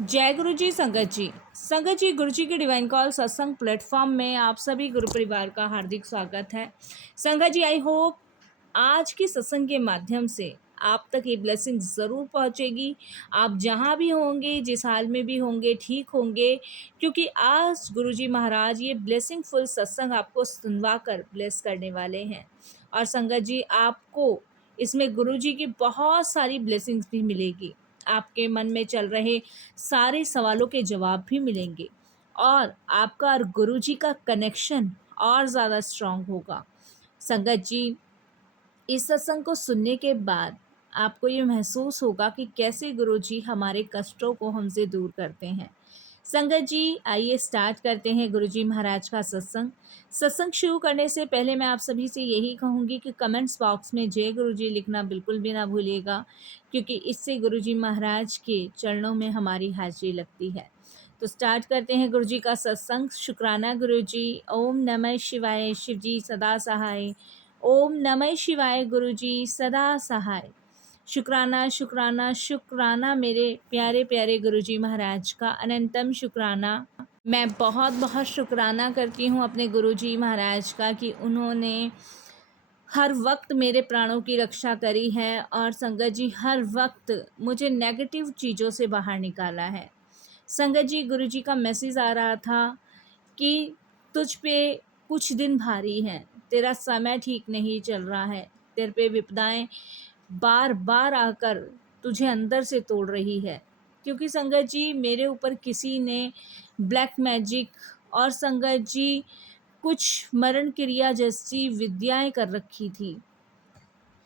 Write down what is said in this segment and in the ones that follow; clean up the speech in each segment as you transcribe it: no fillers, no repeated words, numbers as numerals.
जय गुरु जी। संगत जी गुरु जी के डिवाइन कॉल सत्संग प्लेटफॉर्म में आप सभी गुरु परिवार का हार्दिक स्वागत है। संगत जी, आई होप आज की सत्संग के माध्यम से आप तक ये ब्लेसिंग ज़रूर पहुंचेगी। आप जहां भी होंगे, जिस हाल में भी होंगे, ठीक होंगे, क्योंकि आज गुरु जी महाराज ये ब्लेसिंग फुल सत्संग आपको सुनवा कर ब्लेस करने वाले हैं। और संगत जी, आपको इसमें गुरु जी की बहुत सारी ब्लेसिंग्स भी मिलेगी। आपके मन में चल रहे सारे सवालों के जवाब भी मिलेंगे और आपका और गुरुजी का कनेक्शन और ज़्यादा स्ट्रांग होगा। संगत जी, इस सत्संग को सुनने के बाद आपको ये महसूस होगा कि कैसे गुरुजी हमारे कष्टों को हमसे दूर करते हैं। संगत जी, आइए स्टार्ट करते हैं गुरुजी महाराज का सत्संग। सत्संग शुरू करने से पहले मैं आप सभी से यही कहूँगी कि कमेंट्स बॉक्स में जय गुरुजी लिखना बिल्कुल भी ना भूलिएगा, क्योंकि इससे गुरुजी महाराज के चरणों में हमारी हाजिरी लगती है। तो स्टार्ट करते हैं गुरुजी का सत्संग। शुक्राना गुरुजी। ओम नमः शिवाय। शिवजी सदा सहाय। ओम नमः शिवाय। गुरुजी सदा सहाय। शुक्राना शुक्राना शुक्राना मेरे प्यारे प्यारे गुरुजी महाराज का अनंतम शुक्राना। मैं बहुत बहुत शुक्राना करती हूँ अपने गुरुजी महाराज का कि उन्होंने हर वक्त मेरे प्राणों की रक्षा करी है और संगत जी हर वक्त मुझे नेगेटिव चीज़ों से बाहर निकाला है। संगत जी, गुरुजी का मैसेज आ रहा था कि तुझ पे कुछ दिन भारी हैं, तेरा समय ठीक नहीं चल रहा है, तेरे पे विपदाएं बार बार आकर तुझे अंदर से तोड़ रही है। क्योंकि संगत जी, मेरे ऊपर किसी ने ब्लैक मैजिक और संगत जी कुछ मरण क्रिया जैसी विद्याएं कर रखी थी।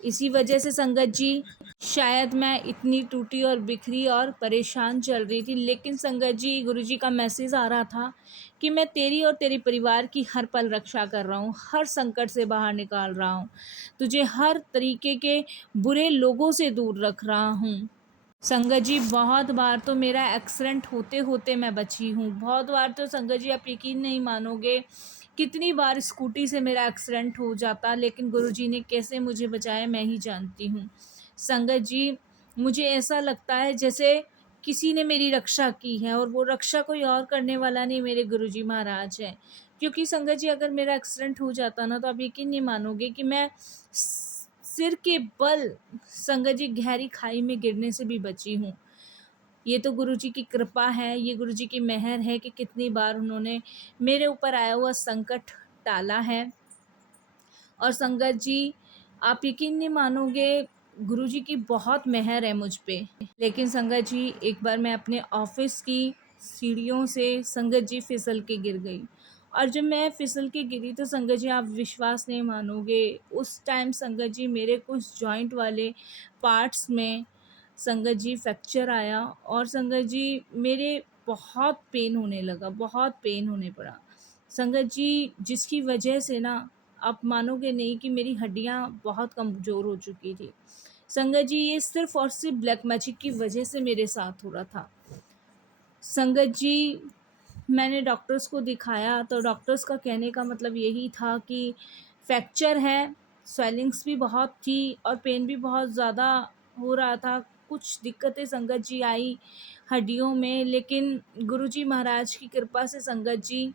इसी वजह से संगत जी शायद मैं इतनी टूटी और बिखरी और परेशान चल रही थी। लेकिन संगत जी, गुरुजी का मैसेज आ रहा था कि मैं तेरी और तेरे परिवार की हर पल रक्षा कर रहा हूँ, हर संकट से बाहर निकाल रहा हूँ, तुझे हर तरीके के बुरे लोगों से दूर रख रहा हूँ। संगत जी, बहुत बार तो मेरा एक्सीडेंट होते होते मैं बची हूँ। बहुत बार तो संगत जी, आप यकीन नहीं मानोगे, कितनी बार स्कूटी से मेरा एक्सीडेंट हो जाता, लेकिन गुरुजी ने कैसे मुझे बचाया मैं ही जानती हूँ। संगत जी, मुझे ऐसा लगता है जैसे किसी ने मेरी रक्षा की है, और वो रक्षा कोई और करने वाला नहीं, मेरे गुरुजी महाराज हैं। क्योंकि संगत जी, अगर मेरा एक्सीडेंट हो जाता ना, तो आप यकीन नहीं मानोगे कि मैं सिर के बल संगत जी गहरी खाई में गिरने से भी बची हूँ। ये तो गुरुजी की कृपा है, ये गुरुजी की मेहर है कि कितनी बार उन्होंने मेरे ऊपर आया हुआ संकट टाला है। और संगत जी, आप यकीन नहीं मानोगे, गुरुजी की बहुत मेहर है मुझ पे। लेकिन संगत जी, एक बार मैं अपने ऑफिस की सीढ़ियों से संगत जी फिसल के गिर गई। और जब मैं फिसल के गिरी तो संगत जी, आप विश्वास नहीं मानोगे, उस टाइम संगत जी मेरे कुछ जॉइंट वाले पार्ट्स में संगत जी फ्रैक्चर आया। और संगत जी मेरे बहुत पेन होने लगा, बहुत पेन होने पड़ा संगत जी, जिसकी वजह से ना आप मानोगे नहीं कि मेरी हड्डियां बहुत कमज़ोर हो चुकी थी। संगत जी, ये सिर्फ़ और सिर्फ ब्लैक मैजिक की वजह से मेरे साथ हो रहा था। संगत जी, मैंने डॉक्टर्स को दिखाया तो डॉक्टर्स का कहने का मतलब यही था कि फ्रैक्चर है, स्वेलिंग्स भी बहुत थी और पेन भी बहुत ज़्यादा हो रहा था। कुछ दिक्कतें संगत जी आई हड्डियों में, लेकिन गुरुजी महाराज की कृपा से संगत जी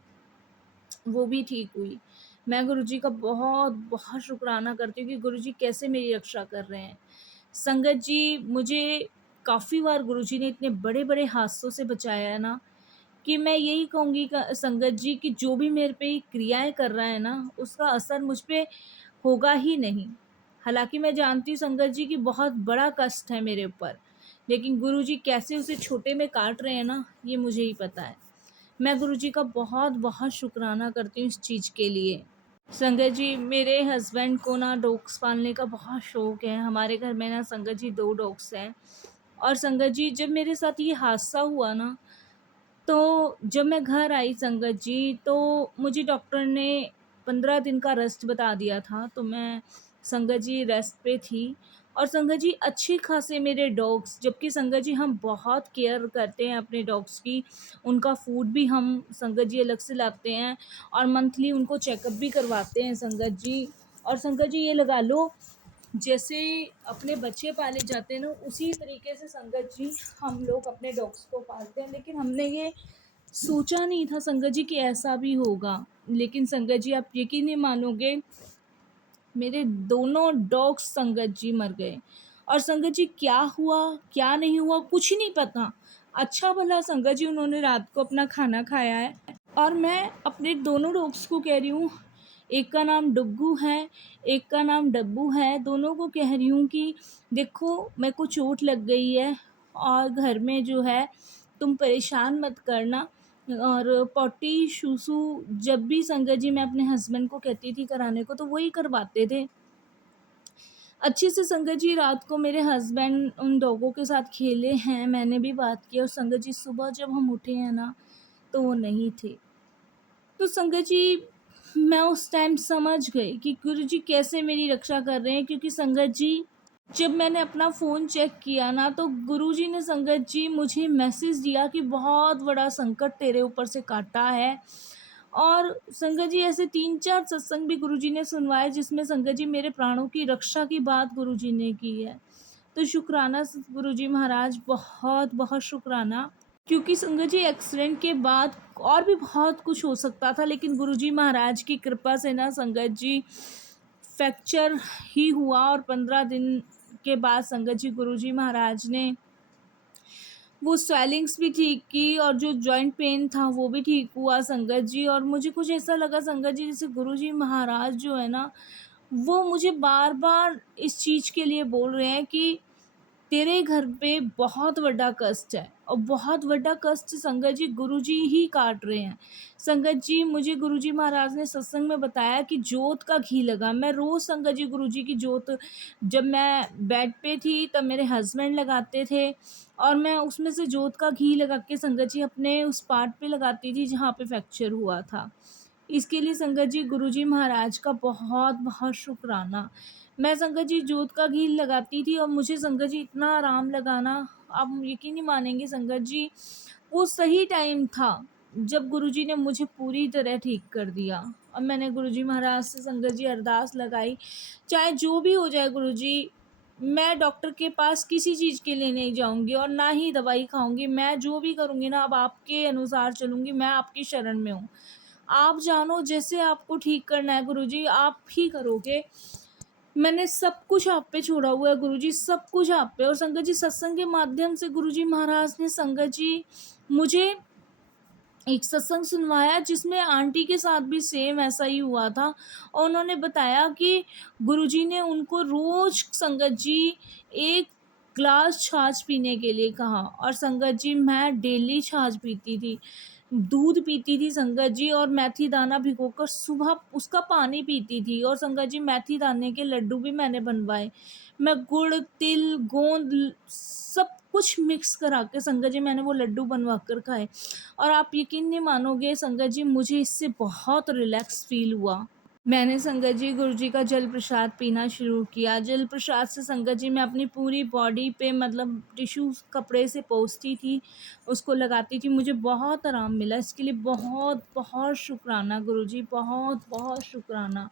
वो भी ठीक हुई। मैं गुरुजी का बहुत बहुत शुक्राना करती हूँ कि गुरुजी कैसे मेरी रक्षा कर रहे हैं। संगत जी, मुझे काफ़ी बार गुरुजी ने इतने बड़े बड़े हादसों से बचाया है ना, कि मैं यही कहूँगी संगत जी कि जो भी मेरे पे ये क्रियाएं कर रहा है ना, उसका असर मुझ पे होगा ही नहीं। हालांकि मैं जानती हूँ संगत जी कि बहुत बड़ा कष्ट है मेरे ऊपर, लेकिन गुरुजी कैसे उसे छोटे में काट रहे हैं ना, ये मुझे ही पता है। मैं गुरुजी का बहुत बहुत शुक्राना करती हूँ इस चीज़ के लिए। संगत जी, मेरे हस्बैंड को ना डॉग्स पालने का बहुत शौक़ है। हमारे घर में ना संगत जी 2 डॉग्स हैं। और संगत जी, जब मेरे साथ ये हादसा हुआ ना, तो जब मैं घर आई संगत जी, तो मुझे डॉक्टर ने 15 दिन का रेस्ट बता दिया था। तो मैं संगत जी रेस्ट पे थी। और संगत जी, अच्छे खासे मेरे डॉग्स, जबकि संगत जी हम बहुत केयर करते हैं अपने डॉग्स की, उनका फूड भी हम संगत जी अलग से लाते हैं और मंथली उनको चेकअप भी करवाते हैं संगत जी। और संगत जी, ये लगा लो जैसे अपने बच्चे पाले जाते हैं ना, उसी तरीके से संगत जी हम लोग अपने डॉग्स को पालते हैं। लेकिन हमने ये सोचा नहीं था संगत जी कि ऐसा भी होगा। लेकिन संगत जी आप यकीन नहीं मानोगे, मेरे दोनों डॉग्स संगत जी मर गए। और संगत जी क्या हुआ क्या नहीं हुआ कुछ नहीं पता। अच्छा भला संगत जी उन्होंने रात को अपना खाना खाया है। और मैं अपने दोनों डॉग्स को कह रही हूँ, एक का नाम डुग्गू है, एक का नाम डब्बू है। दोनों को कह रही हूँ कि देखो मेरे को चोट लग गई है और घर में जो है तुम परेशान मत करना। और पॉटी शूसू जब भी संगत जी मैं अपने हस्बैंड को कहती थी कराने को तो वही करवाते थे। अच्छे से संगत जी रात को मेरे हस्बैंड उन डॉगों के साथ खेले हैं, मैंने भी बात की। और संगत जी सुबह जब हम उठे हैं ना, तो वो नहीं थे। तो संगत जी मैं उस टाइम समझ गई कि गुरुजी कैसे मेरी रक्षा कर रहे हैं। क्योंकि संगत जी जब मैंने अपना फ़ोन चेक किया ना, तो गुरुजी ने संगत जी मुझे मैसेज दिया कि बहुत बड़ा संकट तेरे ऊपर से काटा है। और संगत जी ऐसे 3-4 सत्संग भी गुरुजी ने सुनवाए जिसमें संगत जी मेरे प्राणों की रक्षा की बात गुरुजी ने की है। तो शुक्राना गुरुजी महाराज, बहुत बहुत शुक्राना। क्योंकि संगत जी एक्सीडेंट के बाद और भी बहुत कुछ हो सकता था, लेकिन गुरुजी महाराज की कृपा से ना संगत जी फ्रैक्चर ही हुआ। और 15 दिन के बाद संगत जी गुरुजी महाराज ने वो स्वेलिंग्स भी ठीक की और जो जॉइंट पेन था वो भी ठीक हुआ संगत जी। और मुझे कुछ ऐसा लगा संगत जी जैसे गुरुजी महाराज जो है ना, वो मुझे बार बार इस चीज़ के लिए बोल रहे हैं कि तेरे घर पे बहुत बड़ा कष्ट है। और बहुत बड़ा कष्ट संगत जी गुरुजी ही काट रहे हैं। संगत जी मुझे गुरुजी महाराज ने सत्संग में बताया कि जोत का घी लगा। मैं रोज़ संगत जी गुरुजी की जोत, जब मैं बेड पे थी तब मेरे हस्बैंड लगाते थे और मैं उसमें से जोत का घी लगा के संगत जी अपने उस पार्ट पे लगाती थी जहाँ पे फ्रैक्चर हुआ था। इसके लिए संगत जी गुरुजी महाराज का बहुत बहुत शुक्राना। मैं संगत जी जोत का घी लगाती थी और मुझे संगत जी इतना आराम लगा ना, आप यकीन नहीं मानेंगे संगत जी, वो सही टाइम था जब गुरुजी ने मुझे पूरी तरह ठीक कर दिया। और मैंने गुरुजी महाराज से संगत जी अरदास लगाई, चाहे जो भी हो जाए गुरुजी, मैं डॉक्टर के पास किसी चीज़ के लिए नहीं जाऊंगी और ना ही दवाई खाऊंगी। मैं जो भी करूंगी ना, अब आपके अनुसार चलूंगी, मैं आपकी शरण में हूँ। आप जानो जैसे आपको ठीक करना है गुरुजी, आप ही करोगे। मैंने सब कुछ आप पे छोड़ा हुआ है गुरुजी, सब कुछ आप पे। और संगत जी सत्संग के माध्यम से गुरुजी महाराज ने संगत जी मुझे एक सत्संग सुनवाया जिसमें आंटी के साथ भी सेम ऐसा ही हुआ था। और उन्होंने बताया कि गुरुजी ने उनको रोज संगत जी एक ग्लास छाछ पीने के लिए कहा। और संगत जी मैं डेली छाछ पीती थी, दूध पीती थी संगत जी, और मेथी दाना भिगोकर सुबह उसका पानी पीती थी। और संगत जी मेथी दाने के लड्डू भी मैंने बनवाए। मैं गुड़ तिल गोंद सब कुछ मिक्स करा के संगत जी मैंने वो लड्डू बनवा कर खाए। और आप यकीन नहीं मानोगे संगत जी, मुझे इससे बहुत रिलैक्स फील हुआ। मैंने संगत जी गुरुजी का जल प्रसाद पीना शुरू किया। जल प्रसाद से संगत जी मैं अपनी पूरी बॉडी पे मतलब टिश्यू कपड़े से पोंछती थी, उसको लगाती थी, मुझे बहुत आराम मिला। इसके लिए बहुत बहुत शुक्राना गुरुजी, बहुत बहुत शुक्राना।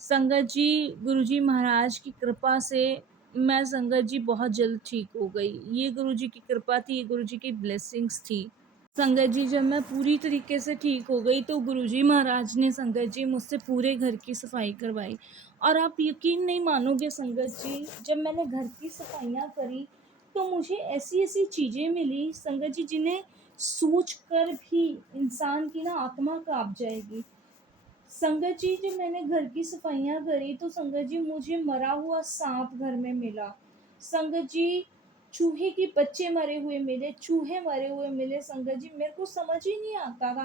संगत जी गुरुजी महाराज की कृपा से मैं संगत जी बहुत जल्द ठीक हो गई। ये गुरुजी की कृपा थी, ये गुरुजी की ब्लेसिंग्स थी। संगत जी जब मैं पूरी तरीके से ठीक हो गई तो गुरुजी महाराज ने संगत जी मुझसे पूरे घर की सफाई करवाई। और आप यकीन नहीं मानोगे संगत जी, जब मैंने घर की सफाइयाँ करी तो मुझे ऐसी ऐसी चीज़ें मिली संगत जी जिन्हें सोच कर भी इंसान की ना आत्मा काँप जाएगी। संगत जी जब मैंने घर की सफाइयाँ करी तो संगत जी मुझे मरा हुआ सांप घर में मिला। संगत जी चूहे के बच्चे मरे हुए मिले, चूहे मरे हुए मिले। संगत जी मेरे को समझ ही नहीं आता था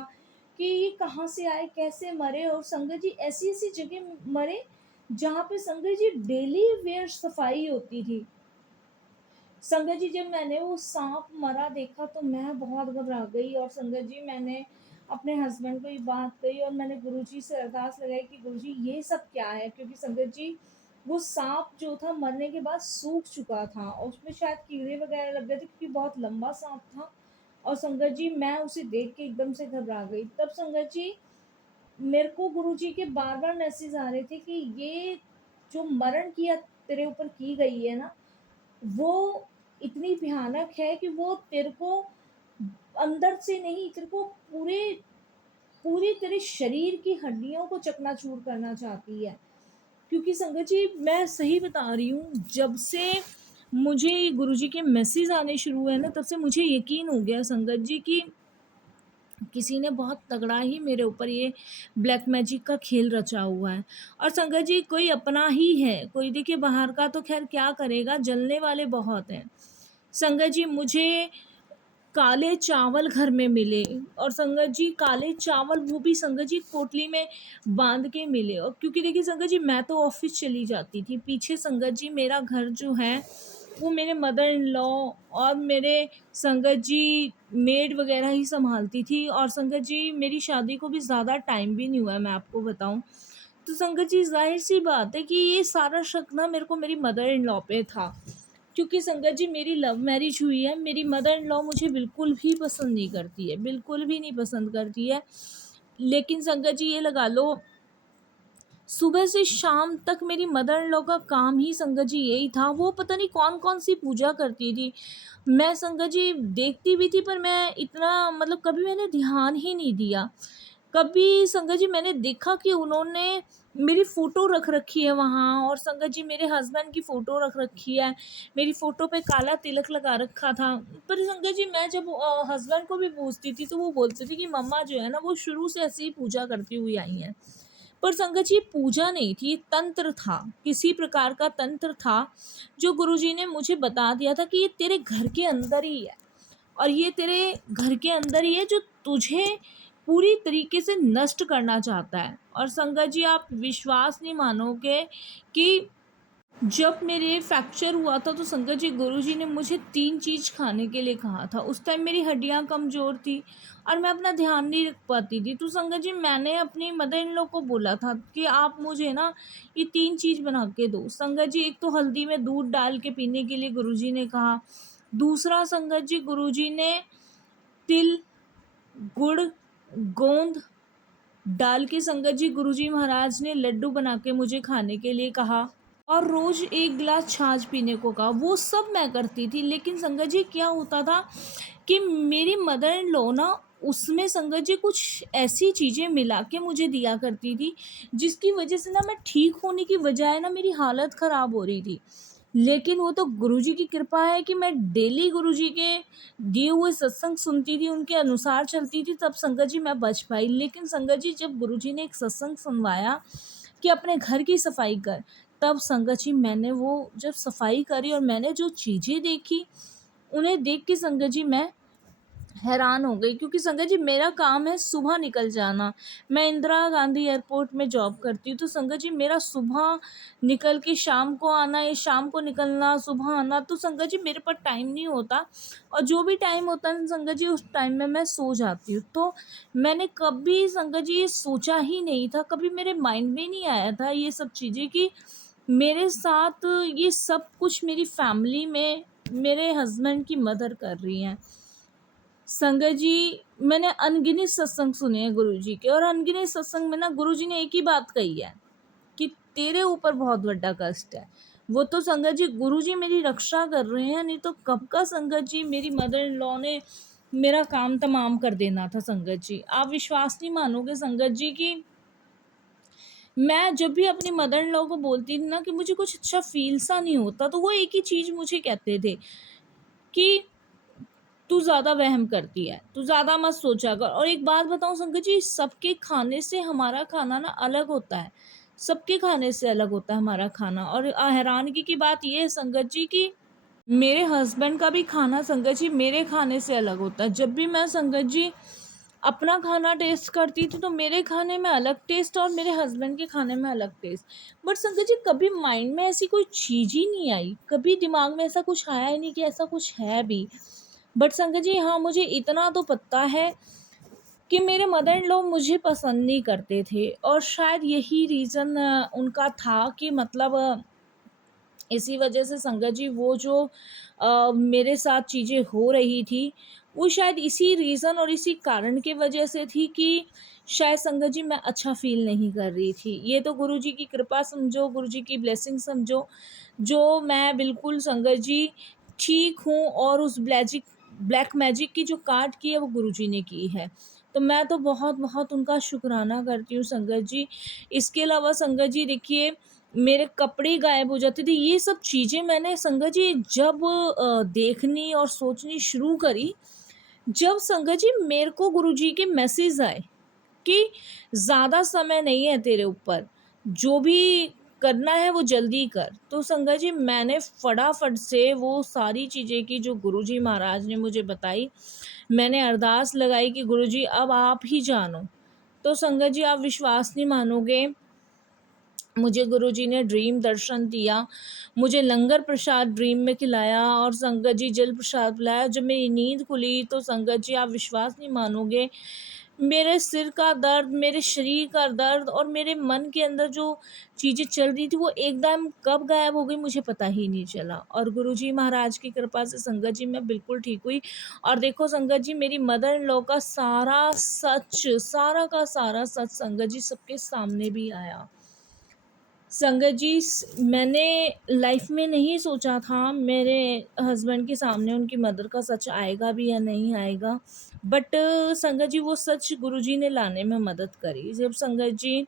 कि ये कहाँ से आए, कैसे मरे। और संगत जी ऐसी ऐसी जगह मरे जहाँ पे संगत जी डेली वेयर सफाई होती थी। संगत जी जब मैंने वो सांप मरा देखा तो मैं बहुत घबरा गई। और संगत जी मैंने अपने हस्बैंड को ये बात कही और मैंने गुरुजी से अरदास लगाई कि गुरुजी ये सब क्या है। क्योंकि संगत जी वो सांप जो था मरने के बाद सूख चुका था और उसमें शायद कीड़े वगैरह लग गए थे क्योंकि बहुत लंबा सांप था। और संगत जी मैं उसे देख के एकदम से घबरा गई। तब संगत जी मेरे को गुरुजी के बार बार मैसेज आ रहे थे कि ये जो मरण किया तेरे ऊपर की गई है ना, वो इतनी भयानक है कि वो तेरे को अंदर से नहीं, तेरे को पूरी तेरे शरीर की हड्डियों को चकनाचूर करना चाहती है। क्योंकि संगत जी मैं सही बता रही हूँ, जब से मुझे ये गुरुजी के मैसेज आने शुरू हुए ना, तब से मुझे यकीन हो गया संगत जी कि किसी ने बहुत तगड़ा ही मेरे ऊपर ये ब्लैक मैजिक का खेल रचा हुआ है। और संगत जी कोई अपना ही है, कोई देखिए बाहर का तो खैर क्या करेगा, जलने वाले बहुत हैं। संगत जी मुझे काले चावल घर में मिले, और संगत जी काले चावल वो भी संगत जी पोटली में बांध के मिले। और क्योंकि देखिए संगत जी मैं तो ऑफिस चली जाती थी, पीछे संगत जी मेरा घर जो है वो मेरे मदर इन लॉ और मेरे संगत जी मेड वगैरह ही संभालती थी। और संगत जी मेरी शादी को भी ज़्यादा टाइम भी नहीं हुआ है, मैं आपको बताऊं तो संगत जी जाहिर सी बात है कि ये सारा शक ना मेरे को मेरी मदर इन लॉ पे था। क्योंकि संगत जी मेरी लव मैरिज हुई है, मेरी मदर इन लॉ मुझे बिल्कुल भी पसंद नहीं करती है, बिल्कुल भी नहीं पसंद करती है। लेकिन संगत जी ये लगा लो, सुबह से शाम तक मेरी मदर इन लॉ का काम ही संगत जी यही था। वो पता नहीं कौन कौन सी पूजा करती थी, मैं संगत जी देखती भी थी पर मैं इतना मतलब कभी मैंने ध्यान ही नहीं दिया। कभी संगत जी मैंने देखा कि उन्होंने मेरी फ़ोटो रख रखी है वहाँ, और संगत जी मेरे हस्बैंड की फ़ोटो रख रखी है, मेरी फ़ोटो पे काला तिलक लगा रखा था। पर संगत जी मैं जब हस्बैंड को भी पूछती थी तो वो बोलते थे कि मम्मा जो है ना वो शुरू से ऐसे ही पूजा करती हुई आई हैं। पर संगत जी पूजा नहीं थी, ये तंत्र था, किसी प्रकार का तंत्र था जो गुरुजी ने मुझे बता दिया था कि ये तेरे घर के अंदर ही है, और ये तेरे घर के अंदर ही है जो तुझे पूरी तरीके से नष्ट करना चाहता है। और संगत जी आप विश्वास नहीं मानोगे कि जब मेरे फ्रैक्चर हुआ था तो संगत जी गुरुजी ने मुझे 3 चीज़ खाने के लिए कहा था। उस टाइम मेरी हड्डियाँ कमज़ोर थी और मैं अपना ध्यान नहीं रख पाती थी। तो संगत जी मैंने अपनी मदर इन लॉ को बोला था कि आप मुझे ना ये 3 चीज़ बना के दो। संगत जी एक तो हल्दी में दूध डाल के पीने के लिए गुरुजी ने कहा। दूसरा संगत जी गुरुजी ने तिल, गुड़, गोंद डाल के संगत जी गुरुजी महाराज ने लड्डू बना के मुझे खाने के लिए कहा। और रोज़ 1 गिलास छाछ पीने को कहा। वो सब मैं करती थी, लेकिन संगत जी क्या होता था कि मेरी मदर इन लॉ ना उसमें संगत जी कुछ ऐसी चीज़ें मिला के मुझे दिया करती थी, जिसकी वजह से ना मैं ठीक होने की बजाय ना मेरी हालत ख़राब हो रही थी। लेकिन वो तो गुरुजी की कृपा है कि मैं डेली गुरुजी के दिए हुए सत्संग सुनती थी, उनके अनुसार चलती थी, तब संगत जी मैं बच पाई। लेकिन संगत जी जब गुरुजी ने एक सत्संग सुनवाया कि अपने घर की सफाई कर, तब संगत जी मैंने वो जब सफाई करी और मैंने जो चीज़ें देखी, उन्हें देख के संगत जी मैं हैरान हो गई। क्योंकि संगत जी मेरा काम है सुबह निकल जाना, मैं इंदिरा गांधी एयरपोर्ट में जॉब करती हूँ। तो संगत जी मेरा सुबह निकल के शाम को आना, या शाम को निकलना सुबह आना, तो संगत जी मेरे पास टाइम नहीं होता। और जो भी टाइम होता है संगत जी उस टाइम में मैं सो जाती हूँ। तो मैंने कभी संगत जी ये सोचा ही नहीं था, कभी मेरे माइंड में नहीं आया था ये सब चीज़ें कि मेरे साथ ये सब कुछ मेरी फैमिली में मेरे हस्बैंड की मदर कर रही हैं। संगत जी मैंने अनगिनत सत्संग सुने हैं गुरुजी के, और अनगिनत सत्संग में ना गुरुजी ने एक ही बात कही है कि तेरे ऊपर बहुत बड़ा कष्ट है। वो तो संगत जी गुरुजी मेरी रक्षा कर रहे हैं, नहीं तो कब का संगत जी मेरी मदर इन लॉ ने मेरा काम तमाम कर देना था। संगत जी आप विश्वास नहीं मानोगे संगत जी कि मैं जब भी अपनी मदर इन लॉ को बोलती थी ना कि मुझे कुछ अच्छा फील सा नहीं होता, तो वो एक ही चीज़ मुझे कहते थे कि तू ज़्यादा वहम करती है, तू ज़्यादा मत सोचा कर। और एक बात बताऊँ संगत जी, सबके खाने से हमारा खाना ना अलग होता है, सबके खाने से अलग होता है हमारा खाना। और हैरानगी की बात ये है संगत जी कि मेरे हस्बैंड का भी खाना संगत जी मेरे खाने से अलग होता है। जब भी मैं संगत जी अपना खाना टेस्ट करती थी तो मेरे खाने में अलग टेस्ट और मेरे हस्बैंड के खाने में अलग टेस्ट। बट संगत जी कभी माइंड में ऐसी कोई चीज़ ही नहीं आई, कभी दिमाग में ऐसा कुछ आया ही नहीं कि ऐसा कुछ है भी। बट संगत जी हाँ, मुझे इतना तो पता है कि मेरे मदर इन लॉ मुझे पसंद नहीं करते थे, और शायद यही रीज़न उनका था कि मतलब इसी वजह से संगत जी वो जो मेरे साथ चीज़ें हो रही थी वो शायद इसी रीज़न और इसी कारण की वजह से थी कि शायद संगत जी मैं अच्छा फ़ील नहीं कर रही थी। ये तो गुरुजी की कृपा समझो, गुरुजी की ब्लेसिंग समझो, जो मैं बिल्कुल संगत जी ठीक हूँ और उस ब्लैक मैजिक की जो काट की है वो गुरुजी ने की है। तो मैं तो बहुत-बहुत उनका शुकराना करती हूँ संगत जी। इसके अलावा संगत जी देखिए, मेरे कपड़े गायब हो जाते थे। ये सब चीज़ें मैंने संगत जी जब देखनी और सोचनी शुरू करी, जब संगत जी मेरे को गुरुजी के मैसेज आए कि ज़्यादा समय नहीं है तेरे ऊपर, जो भी करना है वो जल्दी कर। तो संगत जी मैंने फटाफट से वो सारी चीज़ें की जो गुरुजी महाराज ने मुझे बताई। मैंने अरदास लगाई कि गुरुजी अब आप ही जानो। तो संगत जी आप विश्वास नहीं मानोगे, मुझे गुरुजी ने ड्रीम दर्शन दिया, मुझे लंगर प्रसाद ड्रीम में खिलाया और संगत जी जल प्रसाद पिलाया। जब मेरी नींद खुली तो संगत जी आप विश्वास नहीं मानोगे, मेरे सिर का दर्द, मेरे शरीर का दर्द और मेरे मन के अंदर जो चीज़ें चल रही थी वो एकदम कब गायब हो गई मुझे पता ही नहीं चला। और गुरुजी महाराज की कृपा से संगत जी मैं बिल्कुल ठीक हुई। और देखो संगत जी मेरी मदर इन लॉ का सारा सच, सारा का सारा सच संगत जी सबके सामने भी आया। संगत जी मैंने लाइफ में नहीं सोचा था मेरे हस्बैंड के सामने उनकी मदर का सच आएगा भी या नहीं आएगा, बट संगत जी वो सच गुरुजी ने लाने में मदद करी। जब संगत जी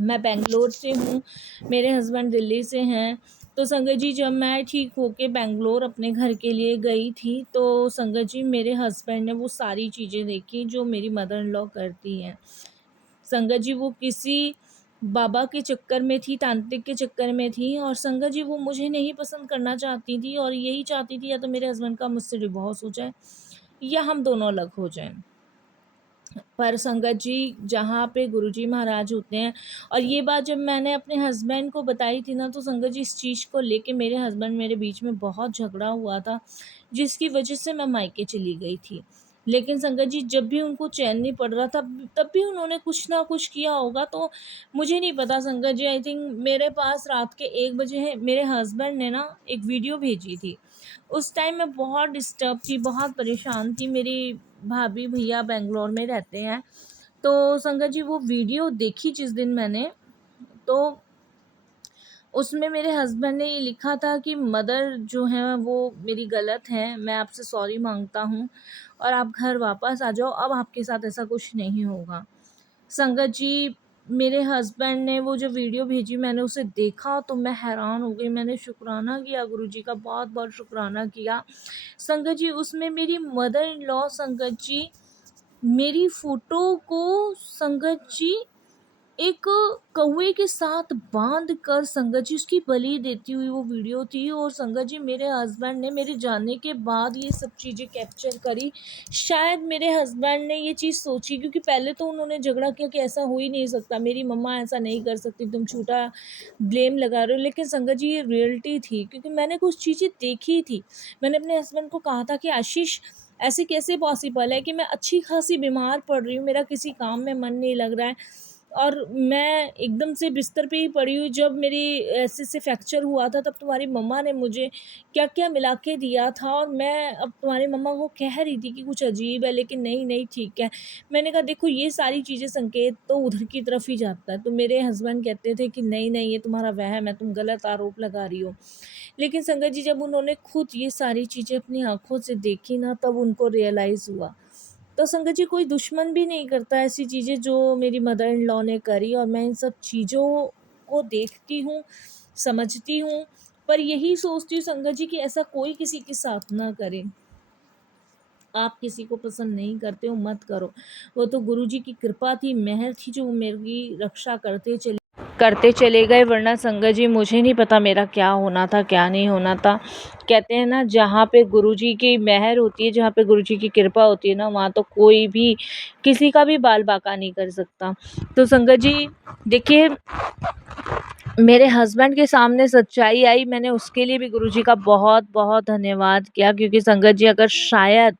मैं बेंगलोर से हूँ, मेरे हस्बैंड दिल्ली से हैं, तो संगत जी जब मैं ठीक होके बेंगलोर अपने घर के लिए गई थी तो संगत जी मेरे हस्बैंड ने वो सारी चीज़ें देखी जो मेरी मदर इन लॉ करती हैं। संगत जी वो किसी बाबा के चक्कर में थी, तांत्रिक के चक्कर में थी और संगत जी वो मुझे नहीं पसंद करना चाहती थी और यही चाहती थी या तो मेरे हस्बैंड का मुझसे डिवोर्स हो जाए या हम दोनों अलग हो जाएँ। पर संगत जी जहाँ पे गुरुजी महाराज होते हैं, और ये बात जब मैंने अपने हस्बैंड को बताई थी ना तो संगत जी इस चीज़ को लेके मेरे हस्बैंड मेरे बीच में बहुत झगड़ा हुआ था, जिसकी वजह से मैं मायके चली गई थी। लेकिन संगत जी जब भी उनको चैन नहीं पड़ रहा था तब भी उन्होंने कुछ ना कुछ किया होगा, तो मुझे नहीं पता संगत जी। आई थिंक मेरे पास रात के 1 बजे है मेरे हस्बैंड ने ना एक वीडियो भेजी थी। उस टाइम मैं बहुत डिस्टर्ब थी, बहुत परेशान थी। मेरी भाभी भैया बेंगलोर में रहते हैं। तो संगत जी वो वीडियो देखी जिस दिन मैंने, तो उसमें मेरे हस्बैंड ने ये लिखा था कि मदर जो हैं वो मेरी गलत हैं, मैं आपसे सॉरी माँगता हूँ और आप घर वापस आ जाओ, अब आपके साथ ऐसा कुछ नहीं होगा। संगत जी मेरे हस्बैंड ने वो जो वीडियो भेजी मैंने उसे देखा तो मैं हैरान हो गई, मैंने शुक्राना किया गुरुजी का, बहुत-बहुत शुक्राना किया। संगत जी उसमें मेरी मदर इन लॉ संगत जी मेरी फ़ोटो को संगत जी एक कौवे के साथ बाँध कर संगत जी उसकी बलि देती हुई वो वीडियो थी और संगत जी मेरे हस्बैंड ने मेरे जाने के बाद ये सब चीज़ें कैप्चर करी। शायद मेरे हस्बैंड ने ये चीज़ सोची क्योंकि पहले तो उन्होंने झगड़ा किया कि ऐसा हो ही नहीं सकता, मेरी मम्मा ऐसा नहीं कर सकती, तुम झूठा ब्लेम लगा रहे हो। लेकिन संगत जी ये रियलिटी थी क्योंकि मैंने कुछ चीज़ें देखी थी। मैंने अपने हस्बैंड को कहा था कि आशीष ऐसे कैसे पॉसिबल है कि मैं अच्छी खासी बीमार पड़ रही हूँ, मेरा किसी काम में मन नहीं लग रहा है और मैं एकदम से बिस्तर पे ही पड़ी हूँ। जब मेरी ऐसे फ्रैक्चर हुआ था तब तुम्हारी मम्मा ने मुझे क्या-क्या मिला के दिया था और मैं अब तुम्हारी मम्मा को कह रही थी कि कुछ अजीब है, लेकिन नहीं, नहीं ठीक है। मैंने कहा देखो ये सारी चीज़ें संकेत तो उधर की तरफ ही जाता है। तो मेरे हस्बैंड कहते थे कि नहीं, नहीं ये तुम्हारा वहम है, तुम गलत आरोप लगा रही हो। लेकिन संगत जी जब उन्होंने खुद ये सारी चीज़ें अपनी आँखों से देखी ना तब उनको रियलाइज़ हुआ। तो संगत जी कोई दुश्मन भी नहीं करता ऐसी चीज़ें जो मेरी मदर इन लॉ ने करी और मैं इन सब चीज़ों को देखती हूँ, समझती हूँ, पर यही सोचती हूँ संगत जी कि ऐसा कोई किसी के साथ ना करे। आप किसी को पसंद नहीं करते हो मत करो। वो तो गुरुजी की कृपा थी, मेहर थी जो मेरी रक्षा करते चले गए, वरना संगत जी मुझे नहीं पता मेरा क्या होना था, क्या नहीं होना था। कहते हैं ना जहाँ पे गुरुजी की मेहर होती है, जहाँ पे गुरुजी की कृपा होती है ना वहाँ तो कोई भी किसी का भी बाल बांका नहीं कर सकता। तो संगत जी देखिए मेरे हस्बैंड के सामने सच्चाई आई, मैंने उसके लिए भी गुरुजी का बहुत-बहुत धन्यवाद किया क्योंकि संगत जी अगर शायद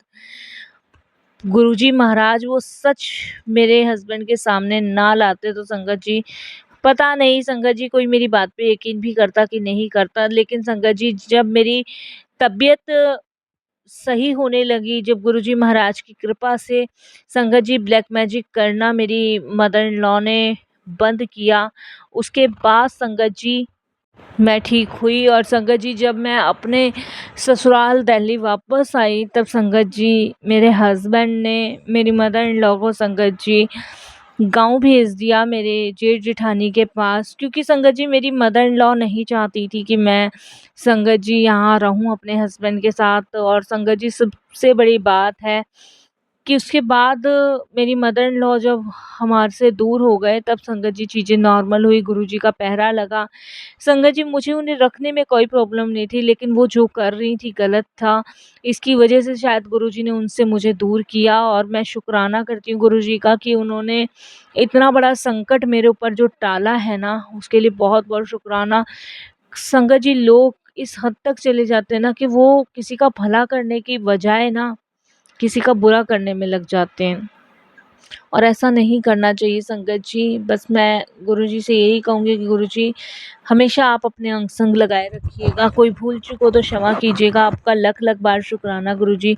गुरुजी महाराज वो सच मेरे हस्बैंड के सामने ना लाते तो संगत जी पता नहीं संगत जी कोई मेरी बात पे यकीन भी करता कि नहीं करता। लेकिन संगत जी जब मेरी तबीयत सही होने लगी, जब गुरुजी महाराज की कृपा से संगत जी ब्लैक मैजिक करना मेरी मदर इन लॉ ने बंद किया, उसके बाद संगत जी मैं ठीक हुई। और संगत जी जब मैं अपने ससुराल दिल्ली वापस आई, तब संगत जी मेरे हस्बैंड ने मेरी मदर इन लॉ को संगत जी गांव भेज दिया, मेरे जेठ जेठानी के पास, क्योंकि संगत जी मेरी मदर इन लॉ नहीं चाहती थी कि मैं संगत जी यहाँ रहूं अपने हस्बैंड के साथ। और संगत जी सबसे बड़ी बात है कि उसके बाद मेरी मदर इन लॉ जब हमारे से दूर हो गए, तब संगत जी चीज़ें नॉर्मल हुई, गुरुजी का पहरा लगा। संगत जी मुझे उन्हें रखने में कोई प्रॉब्लम नहीं थी, लेकिन वो जो कर रही थी गलत था। इसकी वजह से शायद गुरुजी ने उनसे मुझे दूर किया, और मैं शुक्राना करती हूँ गुरुजी का कि उन्होंने इतना बड़ा संकट मेरे ऊपर जो टाला है ना, उसके लिए बहुत बहुत शुक्राना। संगत जी लोग इस हद तक चले जाते हैं ना कि वो किसी का भला करने की बजाय ना किसी का बुरा करने में लग जाते हैं, और ऐसा नहीं करना चाहिए संगत जी। बस मैं गुरुजी से यही कहूँगी कि गुरुजी हमेशा आप अपने अंग संग लगाए रखिएगा, कोई भूल चूक हो तो क्षमा कीजिएगा। आपका लख लख बार शुक्राना गुरुजी,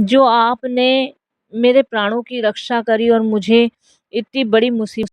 जो आपने मेरे प्राणों की रक्षा करी और मुझे इतनी बड़ी मुसीबत